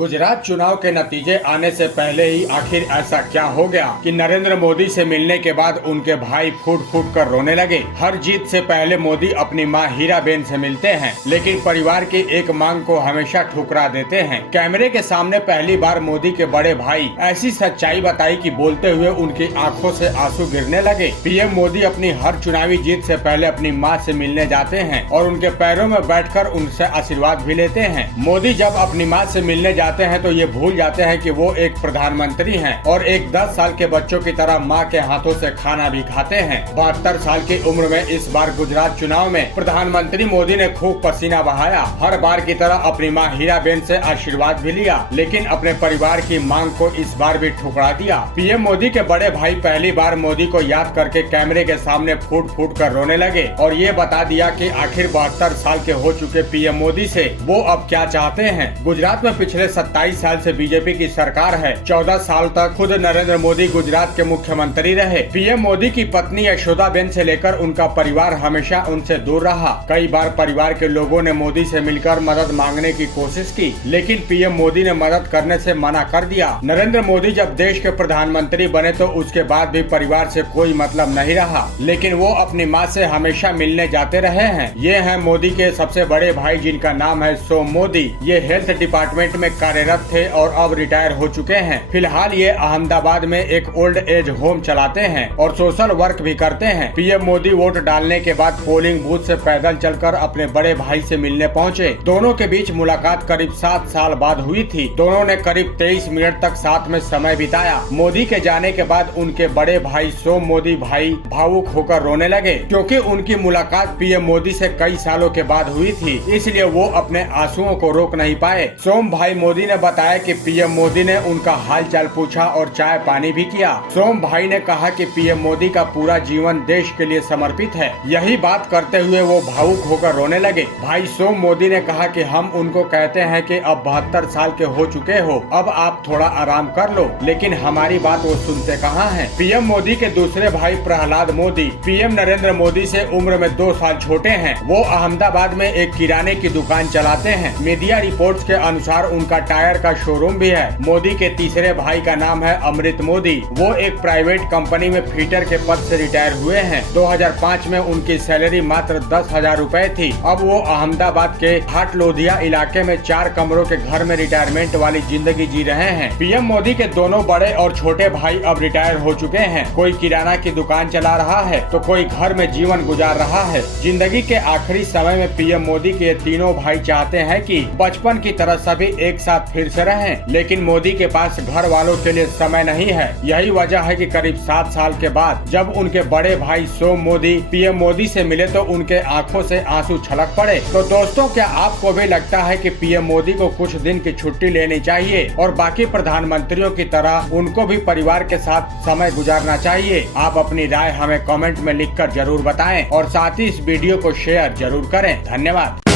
गुजरात चुनाव के नतीजे आने से पहले ही आखिर ऐसा क्या हो गया कि नरेंद्र मोदी से मिलने के बाद उनके भाई फूट फूट कर रोने लगे। हर जीत से पहले मोदी अपनी मां हीराबेन से मिलते हैं, लेकिन परिवार की एक मांग को हमेशा ठुकरा देते हैं। कैमरे के सामने पहली बार मोदी के बड़े भाई ऐसी सच्चाई बताई कि बोलते हुए उनकी आंखों से आंसू गिरने लगे। पीएम मोदी अपनी हर चुनावी जीत से पहले अपनी मां से मिलने जाते हैं और उनके पैरों में बैठकर उनसे आशीर्वाद भी लेते हैं। मोदी जब अपनी मां से मिलने जाते हैं तो ये भूल जाते हैं कि वो एक प्रधानमंत्री हैं और एक 10 साल के बच्चों की तरह मां के हाथों से खाना भी खाते हैं। 72 साल की उम्र में इस बार गुजरात चुनाव में प्रधानमंत्री मोदी ने खूब पसीना बहाया। हर बार की तरह अपनी मां हीराबेन से आशीर्वाद भी लिया, लेकिन अपने परिवार की मांग को इस बार भी ठुकरा दिया। पीएम मोदी के बड़े भाई पहली बार मोदी को याद करके कैमरे के सामने फूट फूट कर रोने लगे और ये बता दिया कि आखिर 72 साल के हो चुके पीएम मोदी से वो अब क्या चाहते हैं। गुजरात में पिछले 27 साल से बीजेपी की सरकार है। 14 साल तक खुद नरेंद्र मोदी गुजरात के मुख्यमंत्री रहे। पीएम मोदी की पत्नी यशोदाबेन से लेकर उनका परिवार हमेशा उनसे दूर रहा। कई बार परिवार के लोगों ने मोदी से मिलकर मदद मांगने की कोशिश की, लेकिन पीएम मोदी ने मदद करने से मना कर दिया। नरेंद्र मोदी जब देश के प्रधानमंत्री बने तो उसके बाद भी परिवार से कोई मतलब नहीं रहा, लेकिन वो अपनी माँ से हमेशा मिलने जाते रहे हैं। ये हैं मोदी के सबसे बड़े भाई, जिनका नाम है सोम मोदी। ये हेल्थ डिपार्टमेंट में कार्यरत थे और अब रिटायर हो चुके हैं। फिलहाल ये अहमदाबाद में एक ओल्ड एज होम चलाते हैं और सोशल वर्क भी करते हैं। पीएम मोदी वोट डालने के बाद पोलिंग बूथ से पैदल चलकर अपने बड़े भाई से मिलने पहुंचे। दोनों के बीच मुलाकात करीब 7 साल बाद हुई थी। दोनों ने करीब 23 मिनट तक साथ में समय बिताया। मोदी के जाने के बाद उनके बड़े भाई सोम मोदी भाई भावुक होकर रोने लगे, क्योंकि उनकी मुलाकात पीएम मोदी से कई सालों के बाद हुई थी, इसलिए वो अपने आंसुओं को रोक नहीं पाए। सोम भाई मोदी ने बताया कि पीएम मोदी ने उनका हालचाल पूछा और चाय पानी भी किया। सोम भाई ने कहा कि पीएम मोदी का पूरा जीवन देश के लिए समर्पित है। यही बात करते हुए वो भावुक होकर रोने लगे। भाई सोम मोदी ने कहा कि हम उनको कहते हैं कि अब 72 साल के हो चुके हो, अब आप थोड़ा आराम कर लो, लेकिन हमारी बात वो सुनते कहाँ हैं। पीएम मोदी के दूसरे भाई प्रहलाद मोदी पीएम नरेंद्र मोदी से उम्र में 2 साल छोटे हैं। वो अहमदाबाद में एक किराने की दुकान चलाते हैं। मीडिया रिपोर्ट्स के अनुसार उनका टायर का शोरूम भी है। मोदी के तीसरे भाई का नाम है अमृत मोदी। वो एक प्राइवेट कंपनी में फीटर के पद से रिटायर हुए हैं। 2005 में उनकी सैलरी मात्र 10,000 रुपए थी। अब वो अहमदाबाद के हाट लोधिया इलाके में 4 कमरों के घर में रिटायरमेंट वाली जिंदगी जी रहे हैं। पीएम मोदी के दोनों बड़े और छोटे भाई अब रिटायर हो चुके हैं। कोई किराना की दुकान चला रहा है तो कोई घर में जीवन गुजार रहा है। जिंदगी के आखिरी समय में पीएम मोदी के तीनों भाई चाहते हैं कि बचपन की तरह सभी एक साथ फिर से रहें, लेकिन मोदी के पास घर वालों के लिए समय नहीं है। यही वजह है कि करीब 7 साल के बाद जब उनके बड़े भाई सोम मोदी पीएम मोदी से मिले तो उनके आंखों से आंसू छलक पड़े। तो दोस्तों, क्या आपको भी लगता है कि पीएम मोदी को कुछ दिन की छुट्टी लेनी चाहिए और बाकी प्रधानमंत्रियों की तरह उनको भी परिवार के साथ समय गुजारना चाहिए? आप अपनी राय हमें कमेंट में लिखकर जरूर बताएं और साथ ही इस वीडियो को शेयर जरूर करें। धन्यवाद।